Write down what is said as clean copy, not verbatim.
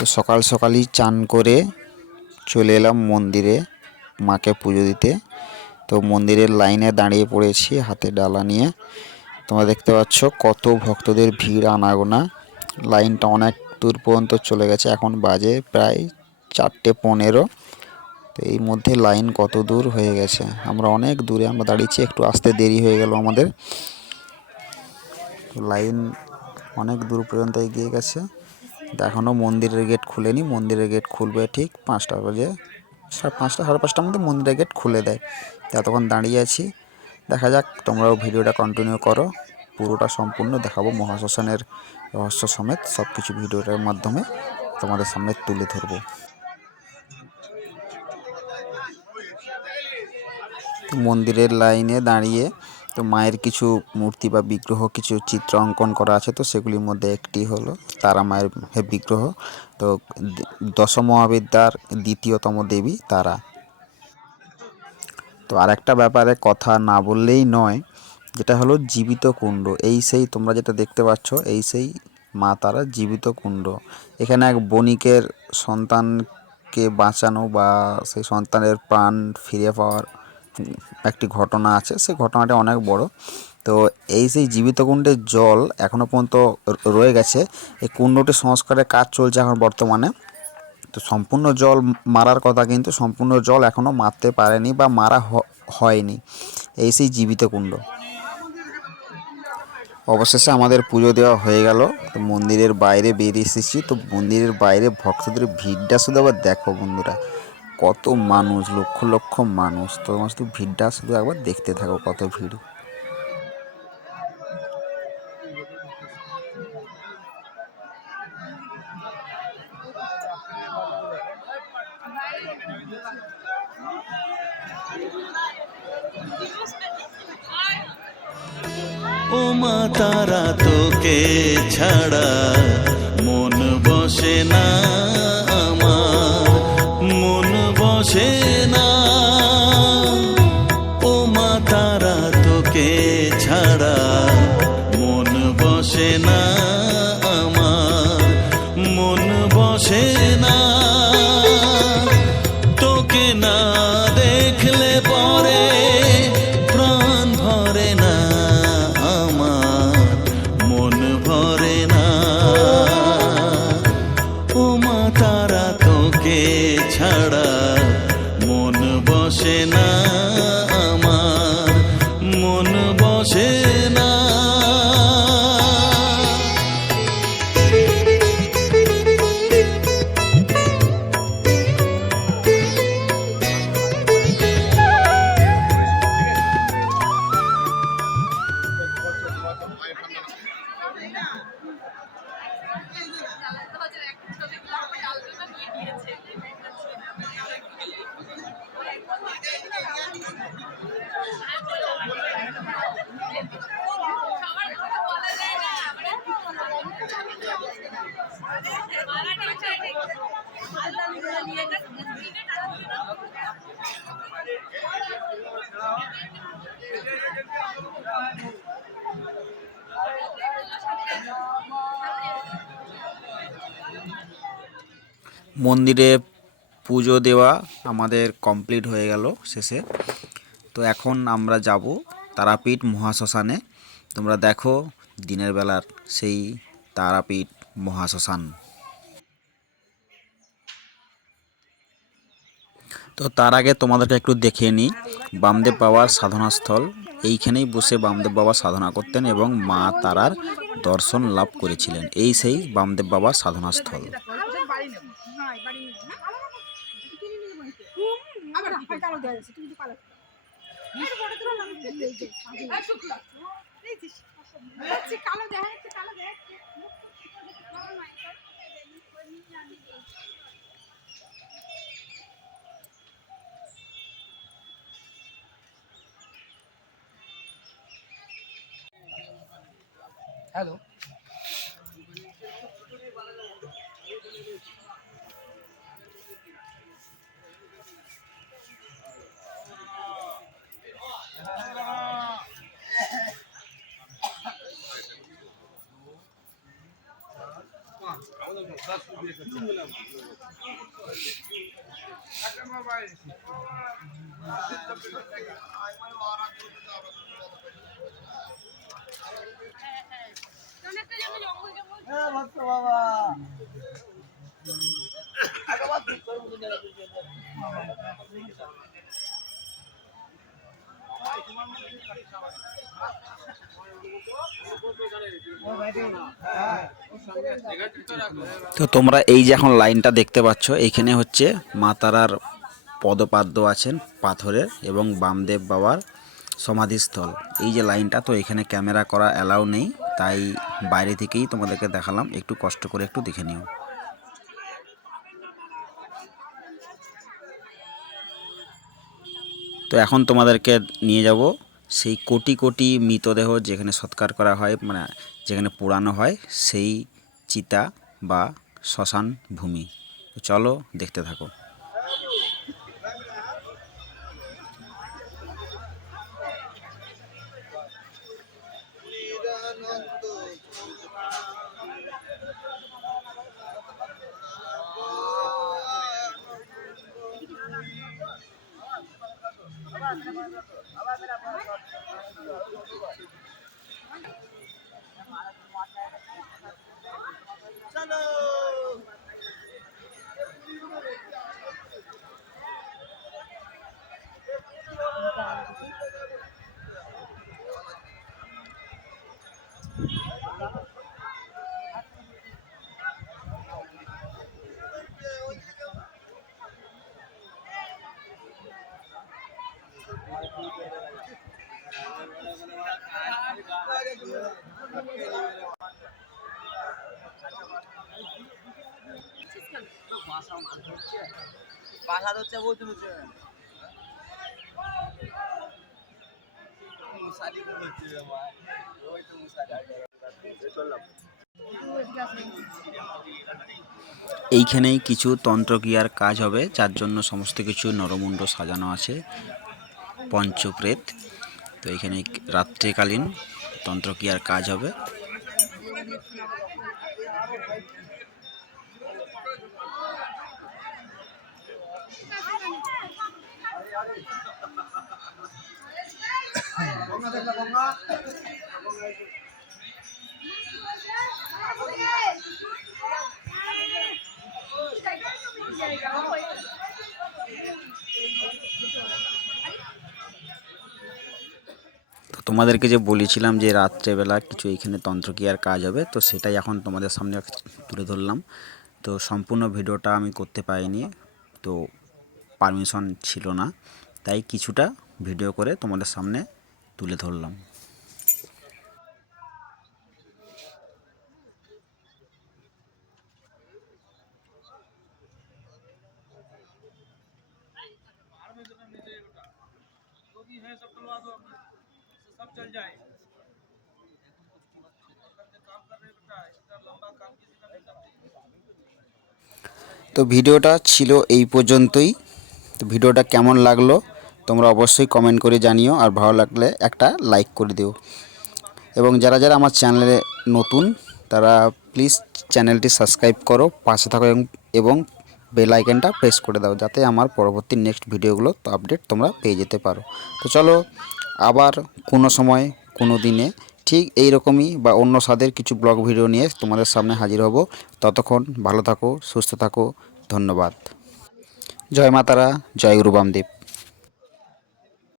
তো সকাল সকালই চান করে চলে এলাম মন্দিরে মাকে পুজো দিতে। তো মন্দিরের লাইনে দাঁড়িয়ে পড়েছি হাতে ডালা নিয়ে। তোমরা দেখতে পাচ্ছ কত ভক্তদের ভিড় আনাগোনা। লাইনটা অনেক দূর পর্যন্ত চলে গেছে। এখন বাজে প্রায় 4:15। তো এই মধ্যে লাইন কত দূর হয়ে গেছে। আমরা অনেক দূরে দাঁড়িয়েছি, একটু আসতে দেরি হয়ে গেল আমাদের। লাইন অনেক দূর পর্যন্ত এগিয়ে গেছে। এখনও মন্দিরের গেট খুলেনি। মন্দিরের গেট খুলবে ঠিক 5টা বাজে, 5টা 5:30টার মধ্যে মন্দিরের গেট খুলে দেয়। ততক্ষণ দাঁড়িয়ে আছি। দেখা যাক, তোমরাও ভিডিওটা কন্টিনিউ করো, পুরোটা সম্পূর্ণ দেখাবো। মহাশ্মশানের রহস্য সমেত সব কিছু ভিডিওটার মাধ্যমে তোমাদের সামনে তুলে ধরবো। মন্দিরের লাইনে দাঁড়িয়ে তো মায়ের কিছু মূর্তি বা বিগ্রহ, কিছু চিত্র অঙ্কন করা আছে। তো সেগুলির মধ্যে একটি হলো তারা মায়ের বিগ্রহ। তো দশ মহাবিদ্যার দ্বিতীয়তম দেবী তারা। তো আরেকটা ব্যাপারে কথা না বললেই নয়, যেটা হলো জীবিত কুণ্ড। এই সেই তোমরা যেটা দেখতে পাচ্ছ, এই সেই মা তারা জীবিত কুণ্ড। এখানে এক বণিকের সন্তানকে বাঁচানো বা সেই সন্তানের প্রাণ ফিরে পাওয়ার একটি ঘটনা আছে। সেই ঘটনাটা অনেক বড়। তো এই সেই জীবিত কুণ্ডের জল এখনও পর্যন্ত রয়ে গেছে। এই কুণ্ডটি সংস্কারের কাজ চলছে এখন বর্তমানে। তো সম্পূর্ণ জল মারার কথা, কিন্তু সম্পূর্ণ জল এখনও মারতে পারেনি বা মারা হয়নি। এই সেই জীবিত কুণ্ড। অবশেষে আমাদের পুজো দেওয়া হয়ে গেল। তো মন্দিরের বাইরে বেরিয়ে এসেছি। তো মন্দিরের বাইরে ভক্তদের ভিড়টা শুধু আবার দেখো বন্ধুরা, কত মানুষ, লক্ষ লক্ষ মানুষ। তো তোমার শুধু ভিড়টা শুধু একবার দেখতে থাকো, কত ভিড়। ও মা তারা, তোকে ছাড়া মন বসে না আমার, মন বসে না। ও মা তারা, তোকে ছাড়া মন বসে না আমার, মন বসে না। তোকে না দেখলে পরে প্রাণ ভরে না আমার, মন ভরে না। ও মা তারা, তোকে ছাড়া মন বসে না আমার, মন বসে না। মন্দিরে পুজো দেওয়া আমাদের কমপ্লিট হয়ে গেল শেষে। তো এখন আমরা যাব তারাপীঠ মহাশ্মশানে। তোমরা দেখো দিনের বেলার সেই তারাপীঠ মহাশ্মশান। তো তার আগে তোমাদেরকে একটু দেখিয়ে নিই বামদেব বাবার সাধনাস্থল। এইখানেই বসে বামদেব বাবা সাধনা করতেন এবং মা তারার দর্শন লাভ করেছিলেন। এই সেই বামদেব বাবার সাধনাস্থল। হ্যালো। তো তোমরা এই যে এখন লাইনটা দেখতে পাচ্ছ, এইখানে হচ্ছে মা তারার পদপাদ্য আছেন পাথরের এবং বামদেব বাবার সমাধিস্থল। এই যে লাইনটা, তো এখানে ক্যামেরা করা অ্যালাউ নেই, তাই বাইরে থেকেই তোমাদেরকে দেখালাম, একটু কষ্ট করে একটু দেখে নিও। তো এখন তোমাদেরকে নিয়ে যাব সেই কোটি কোটি মৃতদেহ যেখানে সৎকার করা হয়, মানে যেখানে পোড়ানো হয়, সেই চিতা বা শ্মশান ভূমি। তো চলো দেখতে থাকো। এইখানেই কিছু তন্ত্রক্রিয়ার কাজ হবে, যার জন্য সমস্ত কিছু নরমুণ্ড সাজানো আছে, পঞ্চপ্রেত। তো এখানে রাত্রিকালীন তন্ত্রক্রিয়ার কাজ হবে। তো তোমাদেরকে যে বলেছিলাম যে রাত্রেবেলা কিছু এখানে তন্ত্রক্রিয়ার কাজ হবে, তো সেটাই এখন তোমাদের সামনে তুলে ধরলাম। তো সম্পূর্ণ ভিডিওটা আমি করতে পারিনি, তো পারমিশন ছিল না, তাই কিছুটা ভিডিও করে তোমাদের সামনে তুলে ধরলাম। তো ভিডিওটা ছিল এই পর্যন্তই। তো ভিডিওটা কেমন লাগলো তোমরা অবশ্যই কমেন্ট করে জানিও, আর ভালো লাগলে একটা লাইক করে দিও। এবং যারা যারা আমার চ্যানেলে নতুন তারা প্লিজ চ্যানেলটি সাবস্ক্রাইব করো, পাশে থাকো এবং বেল আইকনটা প্রেস করে দাও, যাতে আমার পরবর্তী নেক্সট ভিডিওগুলো তো আপডেট তোমরা পেয়ে যেতে পারো। তো চলো আবার কোনো সময় কোনো দিনে ঠিক এই রকমই বা অন্য স্বাদের কিছু ব্লগ ভিডিও নিয়ে তোমাদের সামনে হাজির হব। ততক্ষণ ভালো থাকো, সুস্থ থাকো, ধন্যবাদ। জয় মা তারা, জয় গুরু বামদেব।